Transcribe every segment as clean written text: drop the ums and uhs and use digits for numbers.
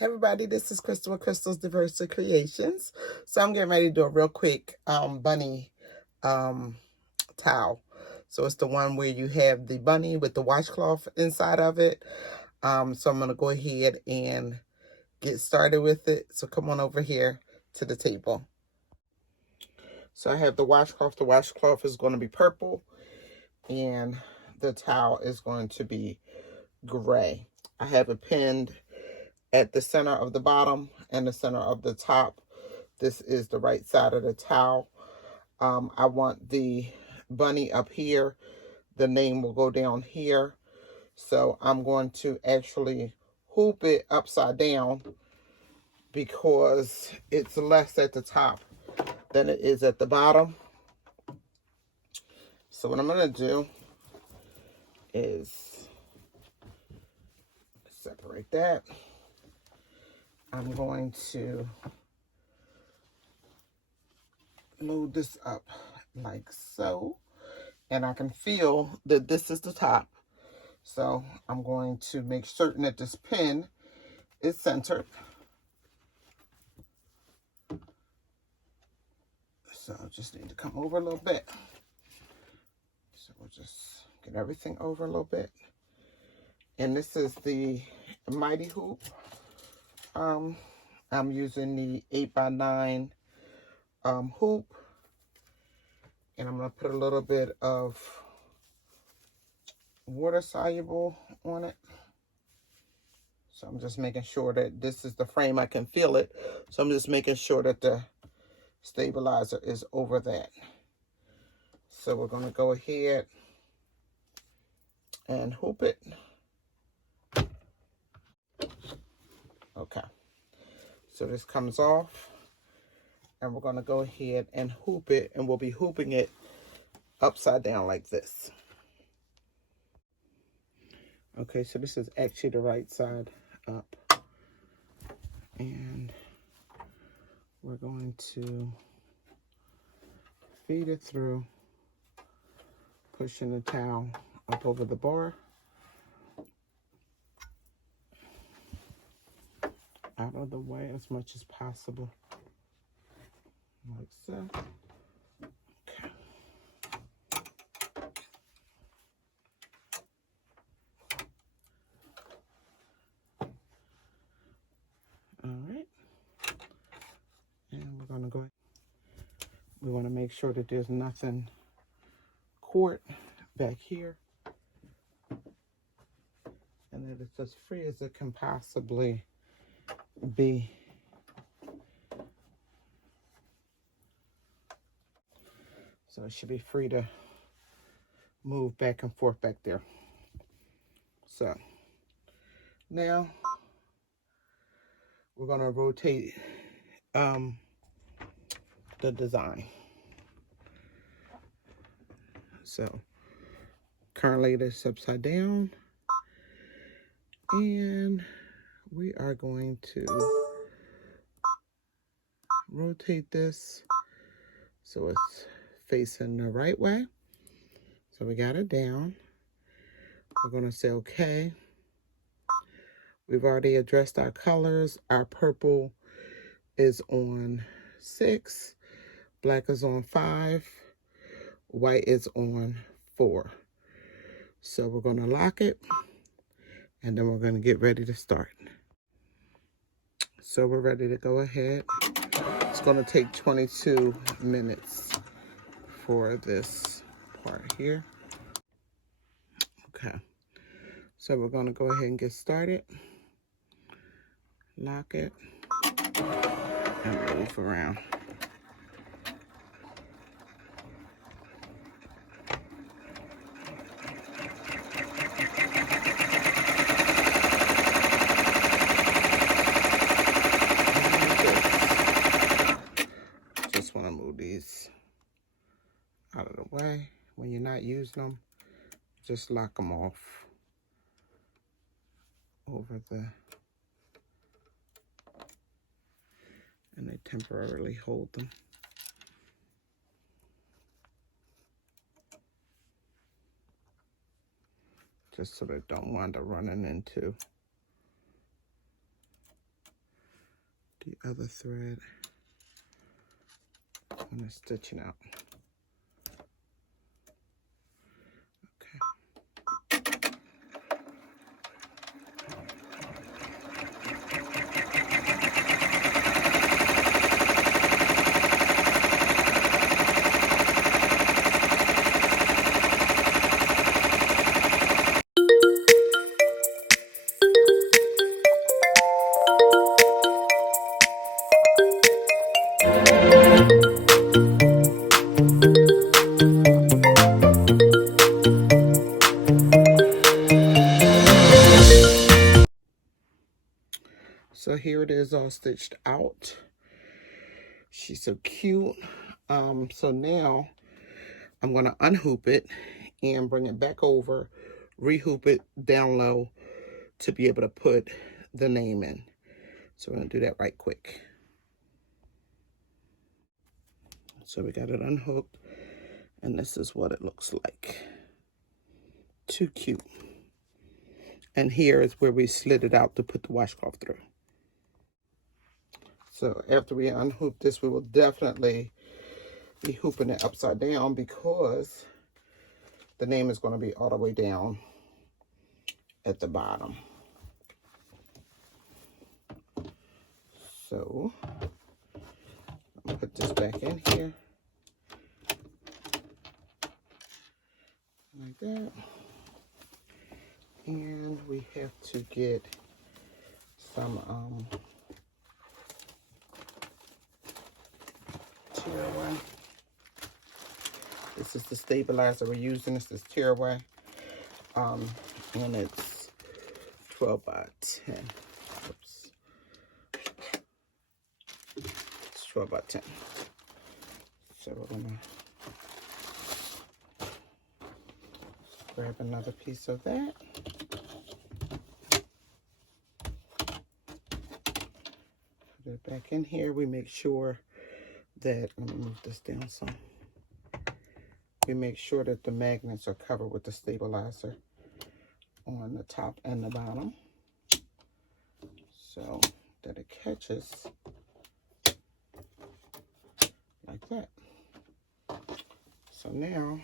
Hey everybody, this is Crystal with Crystal's Diversity Creations. So I'm getting ready to do a real quick bunny towel. So it's the one where you have the bunny with the washcloth inside of it. So I'm going to go ahead and get started with it. So come on over here to the table. So I have the washcloth. The washcloth is going to be purple and the towel is going to be gray. I have it pinned at the center of the bottom and the center of the top. This is the right side of the towel. I want the bunny up here. The name will go down here. So I'm going to actually hoop it upside down because it's less at the top than it is at the bottom. So what I'm going to do is separate that. I'm going to load this up like so, and I can feel that this is the top. So I'm going to make certain that this pin is centered. So I just need to come over a little bit. So we'll just get everything over a little bit. And this is the Mighty Hoop. I'm using the 8x9 hoop. And I'm going to put a little bit of water soluble on it. So I'm just making sure that this is the frame. I can feel it. So I'm just making sure that the stabilizer is over that. So we're going to go ahead and hoop it. Okay. So this comes off. And we're going to go ahead and hoop it. And we'll be hooping it upside down like this. Okay, so this is actually the right side up. And we're going to feed it through, pushing the towel up over the bar. Out of the way as much as possible. Like so. Okay. All right. And we're going to go, we want to make sure that there's nothing caught back here. And that it's as free as it can possibly be. So it should be free to move back and forth back there. So now we're going to rotate the design. So currently it's upside down, and we are going to rotate this so it's facing the right way. So we got it down. We're going to say okay. We've already addressed our colors. Our purple is on 6, black is on 5, white is on 4. So we're going to lock it, and then we're going to get ready to start. So we're ready to go ahead. It's going to take 22 minutes for this part here. Okay. So we're going to go ahead and get started. Lock it and move around. Just want to move these out of the way. When you're not using them, just lock them off over the, and they temporarily hold them. Just so they don't wind up running into the other thread when it's stitching out. So here it is all stitched out. She's so cute. So now I'm going to unhoop it and bring it back over, rehoop it down low to be able to put the name in. So we're going to do that right quick. So we got it unhooked, and this is what it looks like. Too cute. And here is where we slid it out to put the washcloth through. So after we unhoop this, we will definitely be hooping it upside down because the name is going to be all the way down at the bottom. So I'm going to put this back in here like that. And we have to get some tearaway. This is the stabilizer we're using. This is tearaway. And it's 12 by 10. Oops. It's 12 by 10. So we're gonna grab another piece of that. Put it back in here. We make sure that, let me move this down some. We make sure that the magnets are covered with the stabilizer on the top and the bottom so that it catches like that. So now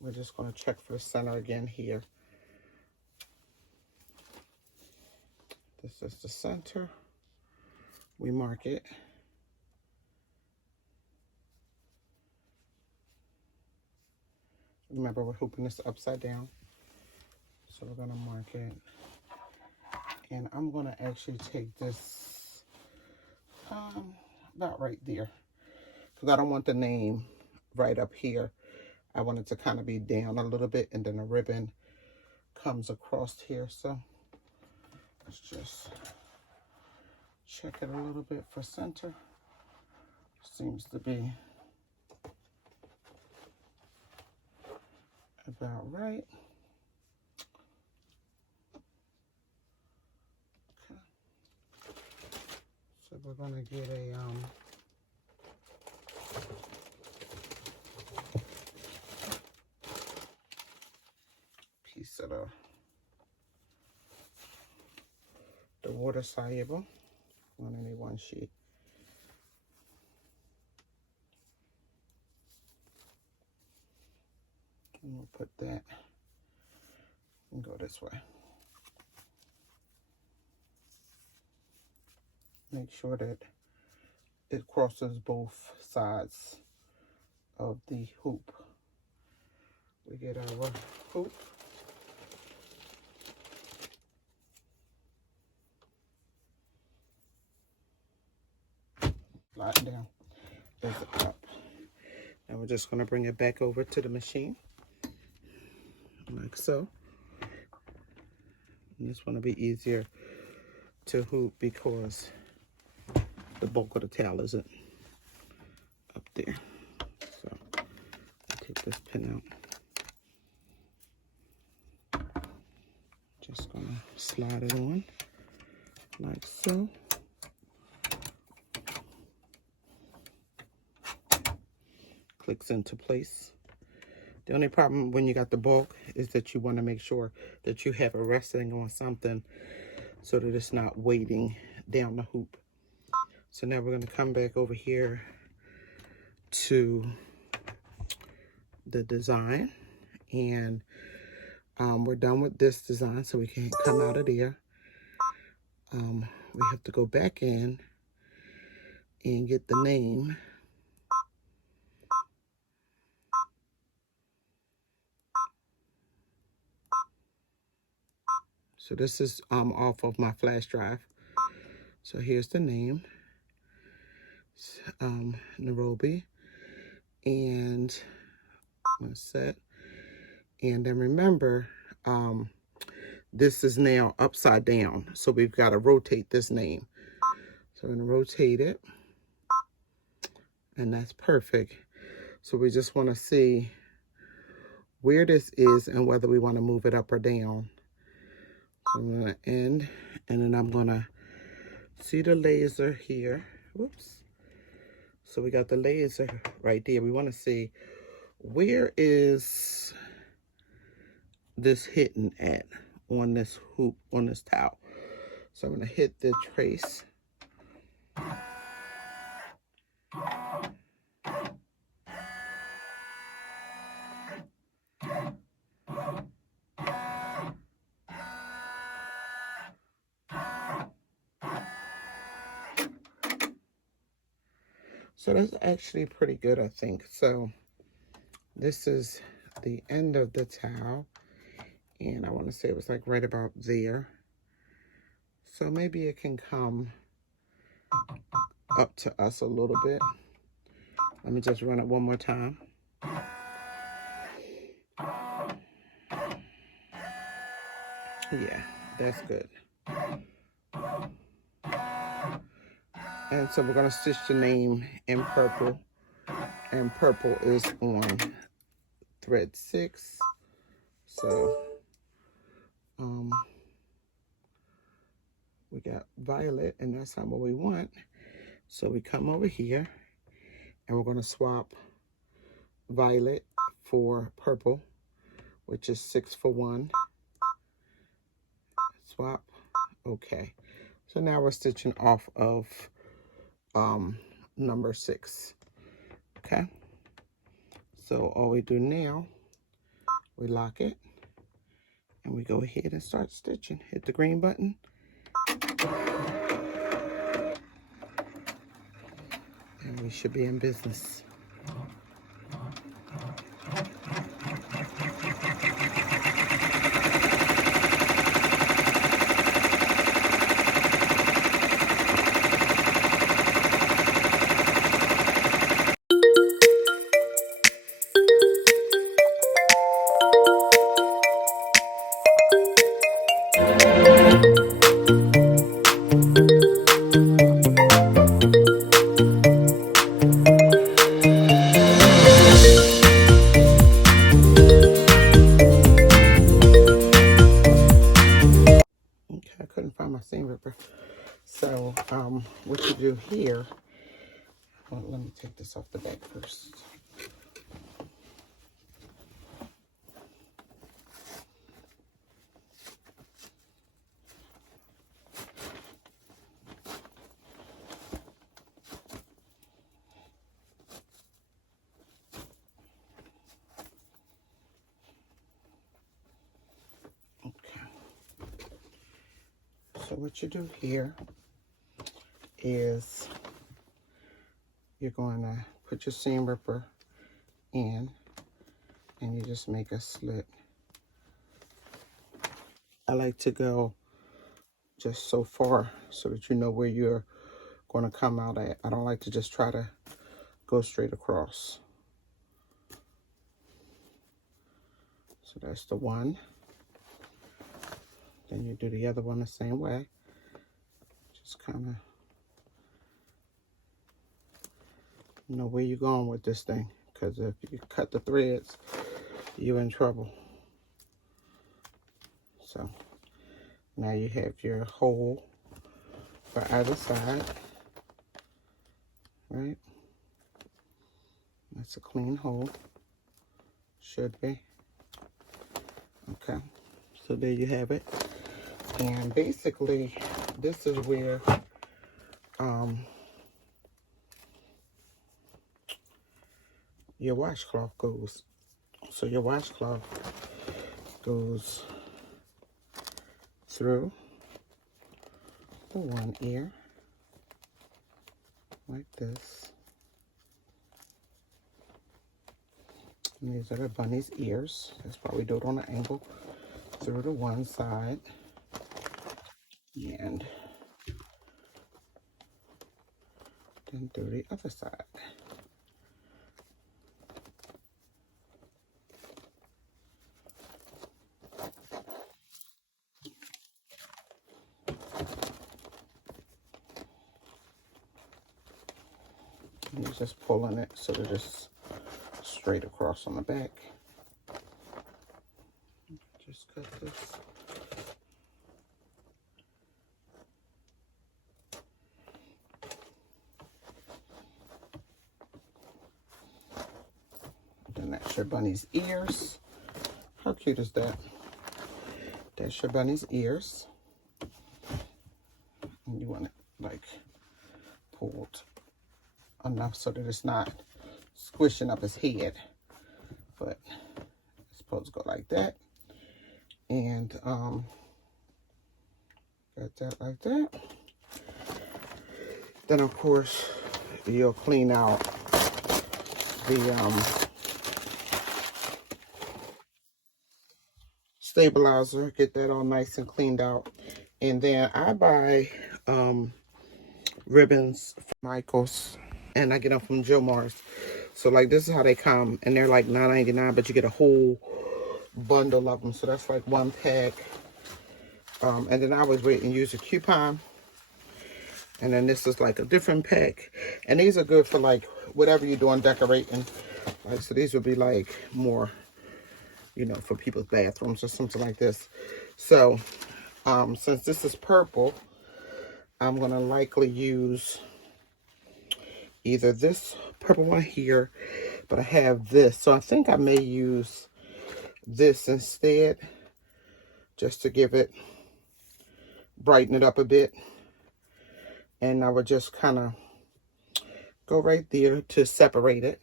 we're just going to check for the center again here. This is the center. We mark it. Remember, we're hooping this upside down. So we're going to mark it. And I'm going to actually take this about right there, because I don't want the name right up here. I want it to kind of be down a little bit, and then the ribbon comes across here. So let's just check it a little bit for center. Seems to be about right. Okay. So we're gonna get a piece of the water soluble 181 sheet. And we'll put that and go this way. Make sure that it crosses both sides of the hoop. We get our hoop. Slide down, is up. Now we're just going to bring it back over to the machine, like so. And this one will be easier to hoop because the bulk of the tail isn't up there. So I'll take this pin out. Just going to slide it on like so. Clicks into place. The only problem when you got the bulk is that you want to make sure that you have it resting on something so that it's not weighting down the hoop. So now we're going to come back over here to the design, and we're done with this design, so we can come out of there. We have to go back in and get the name. So this is off of my flash drive. So here's the name, Nairobi, and one set. And then remember, this is now upside down, so we've got to rotate this name. So I'm going to rotate it, and that's perfect. So we just want to see where this is and whether we want to move it up or down. So I'm going to end, and then I'm going to see the laser here. Whoops. So we got the laser right there. We want to see where is this hitting at on this hoop, on this towel. So I'm going to hit the trace. So that's actually pretty good, I think. So this is the end of the towel, and I want to say it was like right about there. So maybe it can come up to us a little bit. Let me just run it one more time. Yeah, that's good. And so we're going to stitch the name in purple, and purple is on thread 6. So we got violet, and that's not what we want. So we come over here, and we're going to swap violet for purple, which is 6 for 1. Swap. Okay. So now we're stitching off of number 6. Okay. So all we do now, we lock it, and we go ahead and start stitching. Hit the green button. And we should be in business. I couldn't find my seam ripper. So what you do here, well, let me take this off the back first. So what you do here is you're going to put your seam ripper in, and you just make a slit. I like to go just so far so that you know where you're going to come out at. I don't like to just try to go straight across. So that's the one. Then you do the other one the same way. Just kind of know where you're going with this thing, because if you cut the threads, you're in trouble. So now you have your hole for either side, right? That's a clean hole, should be. Okay, so there you have it. And basically, this is where your washcloth goes. So your washcloth goes through the one ear like this. And these are the bunny's ears. That's why we do it on an angle. Through the one side and then through the other side. And you're just pulling it so that it's straight across on the back. Just cut this. Then that's your bunny's ears. How cute is that? That's your bunny's ears. And you want it like pulled enough so that it's not squishing up his head. But it's supposed to go like that. And got that like that. Then of course you'll clean out the stabilizer, get that all nice and cleaned out. And then I buy ribbons from Michaels, and I get them from Joe Mars. So like this is how they come, and they're like $9.99, but you get a whole bundle of them. So that's like one pack. And then I always wait and use a coupon. And then this is like a different pack. And these are good for like whatever you're doing decorating. Like, so these would be like more, you know, for people's bathrooms or something like this. So since this is purple, I'm gonna likely use either this purple one here, but I have this. So I think I may use this instead, just to give it, brighten it up a bit. And I would just kind of go right there to separate it.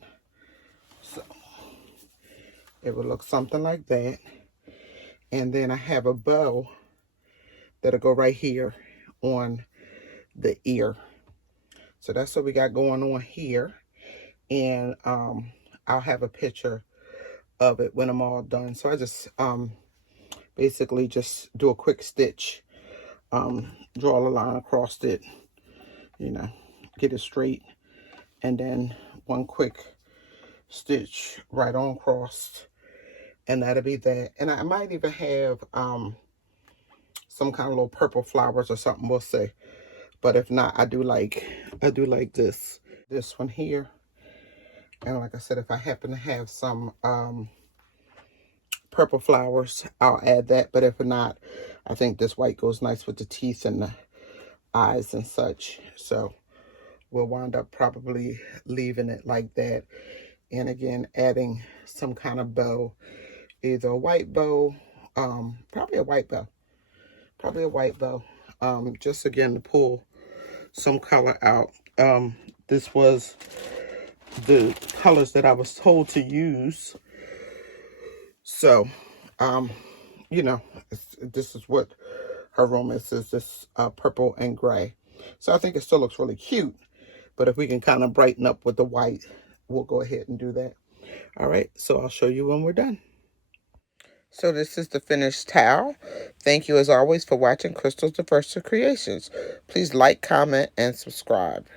So it would look something like that. And then I have a bow that'll go right here on the ear. So that's what we got going on here. And I'll have a picture of it when I'm all done. So I just basically just do a quick stitch, draw a line across it, you know, get it straight, and then one quick stitch right on across, and that'll be that. And I might even have some kind of little purple flowers or something, we'll see. But if not, I do like this one here. And like I said, if I happen to have some purple flowers, I'll add that. But if not, I think this white goes nice with the teeth and the eyes and such. So we'll wind up probably leaving it like that. And again, adding some kind of bow, either a white bow, probably a white bow, just again to pull some color out. This was the colors that I was told to use. So, you know, this is what her room is this purple and gray. So I think it still looks really cute. But if we can kind of brighten up with the white, we'll go ahead and do that. All right, so I'll show you when we're done. So this is the finished towel. Thank you as always for watching Crystal's Diversa Creations. Please like, comment, and subscribe.